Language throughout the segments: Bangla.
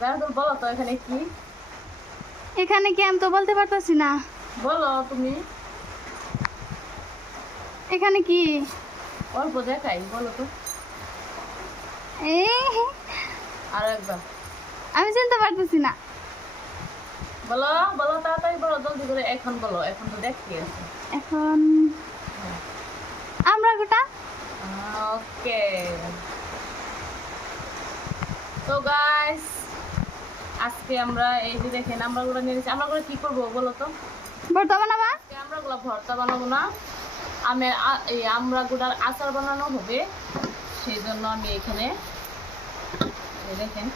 জাহিদুল বলো তো এখানে কি? এখানে কি আমি তো বলতে পারতাছি না। বলো তুমি। এখানে কি? অল্প দেখাই, বলো তো। এই আর একবার আমি চিনতে পারতেছি না। বলো, বলো তাড়াতাড়ি বলো, জলদি করে এখন বলো, এখন তো দেখতে আছে। এখন আমরা গোটা ওকে, তো গাইস আজকে আমরা এই যে দেখেন আমরাগুলো নিয়ে নিচ্ছি। আমরাগুলো কি করবো বলো তো? ভর্তা বানাবা? আজকে আমরাগুলো ভর্তা বানাবো না, এই আমরাগুলার আচার বানানো হবে। সেই জন্য আমি এখানে এই দেখেন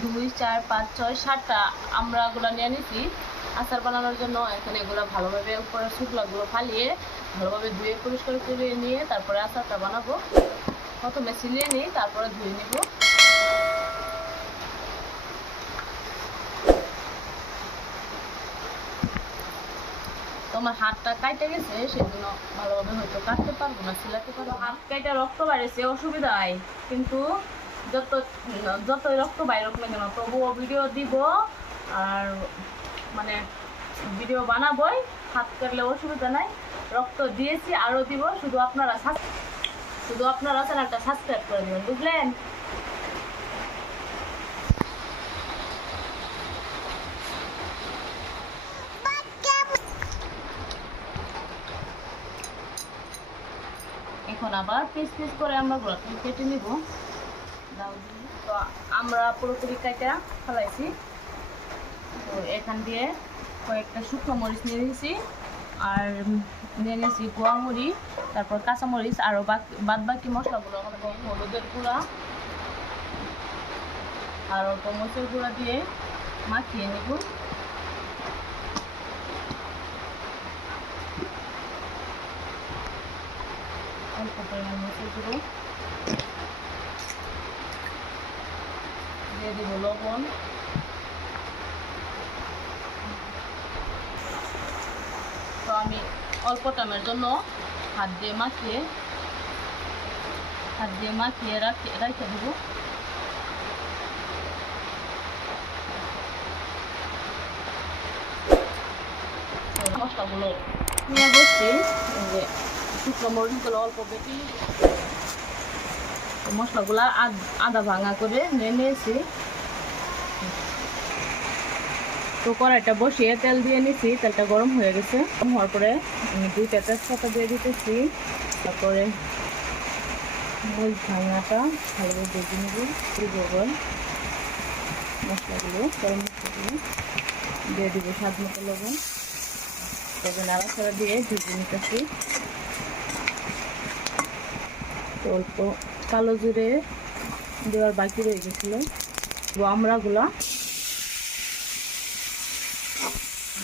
2 4 5 6 7টা আমরাগুলো নিয়ে নিছি আচার বানানোর জন্য। এখানে এগুলো ভালোভাবে উপরে শুকলাগুলো ফালিয়ে ভালোভাবে ধুয়ে পরিষ্কার করে নিয়ে তারপরে আচারটা বানাবো। প্রথমে ছিলিয়ে নিই, তারপরে ধুয়ে নিব। তোমার হাতটা কাটে গেছে, সেজন্য ভালোভাবে হয়তো কাটতে পারবো না, ছিলাতে পারবো। হাত কাটা রক্ত বাইরেছে, অসুবিধায় কিন্তু যতই রক্ত বাইর হোক না কেন তবুও ভিডিও দিব। আর মানে ভিডিও বানাবোই, হাত কাটলে অসুবিধা নাই। রক্ত দিয়েছি, আরও দিব। শুধু আপনারা চ্যানেলটা সাবস্ক্রাইব করে দেবেন, বুঝলেন? এখন আবার পিস পিস করে আমরা কেটে নিব। তো আমরা পুরোপুরি কাটা ফেলাইছি। তো এখান দিয়ে কয়েকটা শুকনো মরিচ নিয়ে নিয়েছি, আর নিয়ে নিয়েছি গোয়া মরিচ, তারপর কাঁচামরিচ, আরও বাদ বাকি মশলাগুলো হলুদের গুঁড়া আর অল্প মরিচের গুঁড়া দিয়ে মাখিয়ে নেব। অল্প পরিমাণ মরিচের গুঁড়ো দিয়ে দেবো, লবণ, তো আমি অল্প টাইমের জন্য হাত দিয়ে মাখিয়ে রেখে দেবো। মশলাগুলো নিয়ে বসছি, যে শুকনো মরিচগুলো অল্প বেটে মশলাগুলো আদা ভাঙা করে নিয়ে নিয়েছি। তো কড়াইটা বসিয়ে তেল দিয়ে নিয়েছি, তেলটা গরম হয়ে গেছে। হওয়ার পরে আমি 2টা তেজপাতা দিয়ে দিতেছি, তারপরে মরিচ ভাঙাটা ভালোভাবে ভেজে নেব। মশলাগুলো, গরম মশলাগুলো দিয়ে দিব, স্বাদ মতো লবণ, তবে নাড়াচাড়া দিয়ে ভেজে নিতেছি। অল্প কালো জিরে দেওয়ার বাকি রয়ে গেছিলো। আমরাগুলা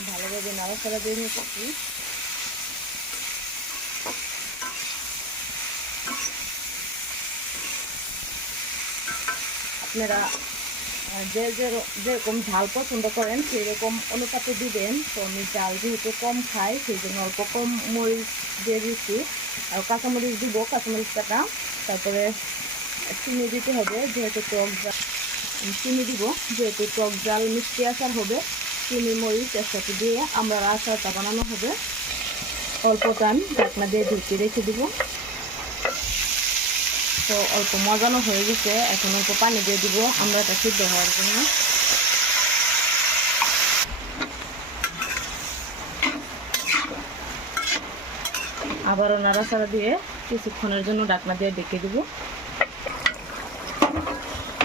ভালোভাবে নাড়াচাড়া দিয়ে নিতেছি। আপনারা যেরকম ঝাল পছন্দ করেন সেরকম অনুপাতে দিবেন। তো আমি ঝাল যেহেতু কম খাই, সেই জন্য অল্প কম মরিচ দিয়ে দিচ্ছি। আর কাঁচামরিচ দিব, কাঁচামরিচ কাটা। তারপরে চিনি দিতে হবে, যেহেতু টক জাল চিনি দিব, যেহেতু টক জাল মিষ্টি আচার হবে। চিনি মরিচ একসাথে দিয়ে আমরা আচারটা বানানো হবে। অল্প টান ঢাকনা দিয়ে ঢেকে রেখে দিব। তো অল্প মজানো হয়ে গেছে, এখন অল্প পানি দিয়ে দিব আমরা এটা সিদ্ধ হওয়ার জন্য। আবারও নাড়াচাড়া দিয়ে কিছুক্ষণের জন্য ঢাকনা দিয়ে ঢেকে দিব।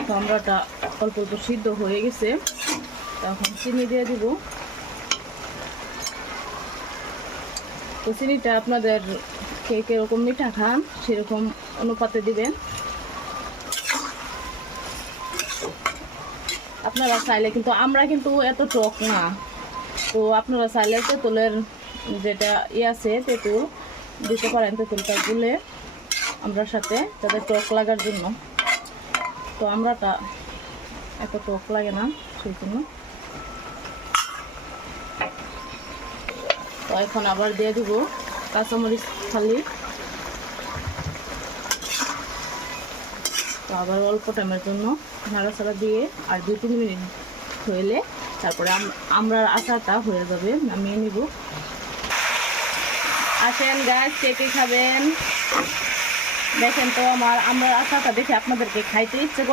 তো আমরাটা অল্প অল্প সিদ্ধ হয়ে গেছে, তখন চিনি দিয়ে দিব। তো চিনিটা আপনাদের কে কীরকম মিঠা খান সেরকম অনুপাতে দিবেন। আপনারা চাইলে কিন্তু, আমরা কিন্তু এত টক না, তো আপনারা চাইলে তেঁতুলের যেটা আছে তেঁতুল দিতে পারেন, তেঁতুলটা গুলে আমরার সাথে তাদের টক লাগার জন্য। তো আমরাটা এত টক লাগে না, সেই জন্য। তো এখন আবার দিয়ে দিব কাঁচামরিচ ফালি। তো আবার অল্প টাইমের জন্য নাড়াচাড়া দিয়ে আর 2-3 মিনিট হইলে তারপরে আমরা আচারটা হয়ে যাবে, নামিয়ে নিব। আসেন গাছ, কে কে খাবেন দেখেন তো। আমরা আচারটা দেখে আপনাদেরকে খাইতে ইচ্ছে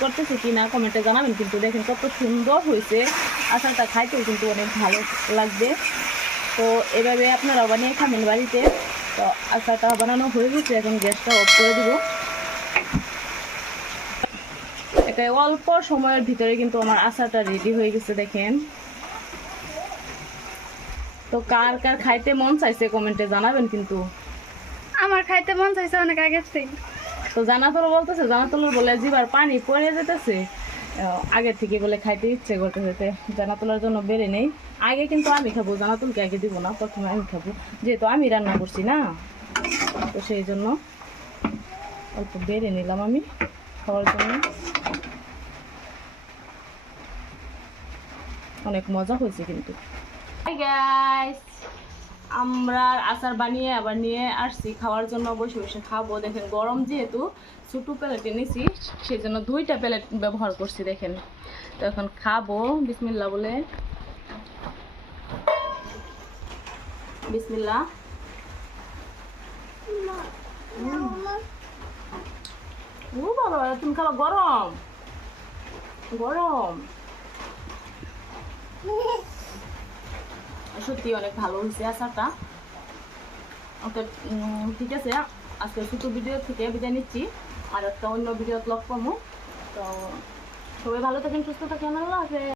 করতেছে কি না কমেন্টে জানাবেন। কিন্তু দেখেন কত সুন্দর হয়েছে আচারটা, খাইতেও কিন্তু অনেক ভালো লাগবে। তো এভাবে আপনারাও বানিয়ে খাবেন বাড়িতে। তো আচারটা বানানো হয়ে গেছে, এখন গ্যাসটা অফ করে দিব। এটা অল্প সময়ের ভিতরে কিন্তু আমার আচারটা রেডি হয়ে গেছে দেখেন। তো কার কার খাইতে মন চাইছে কমেন্টে জানাবেন কিন্তু। আমার খাইতে মন চাইছে অনেক আগের থেকে। তো জানাতুল বলতেছে, জানাতুল বলে জিবার পানি পড়ে যেতেছে, আগে থেকে বলে খাইতে ইচ্ছে করতেছে। জানাতুলার জন্য বেড়ে নেই, আগে কিন্তু আমি খাবো, জানাতুলকে আগে দিব না, প্রথমে আমি খাবো, যেহেতু আমি রান্না করছি না। তো সেই জন্য অল্প বেড়ে নিলাম আমি খাওয়ার জন্য। অনেক মজা হয়েছে কিন্তু। হাই গাইস, আমরা আচার বানিয়ে আবার নিয়ে আসছি খাওয়ার জন্য, বসে বসে খাবো। দেখেন গরম যেহেতু ছোটো প্লেটে নিয়েছি, সেই জন্য 2টা প্লেট ব্যবহার করছি দেখেন। তো এখন খাবো বিসমিল্লাহ বলে। বিসমিল্লাহ। ও বাবা, তুমি খাবা গরম গরম। সত্যি অনেক ভালো হয়েছে আচারটা। ওকে, ঠিক আছে, আজকে ছোটো ভিডিও থেকে বিদায় নিচ্ছি, আর একটা অন্য ভিডিও ব্লগ করবো। তো সবাই ভালো থাকেন, সুস্থ থাকেন, আল্লাহ হাফেজ।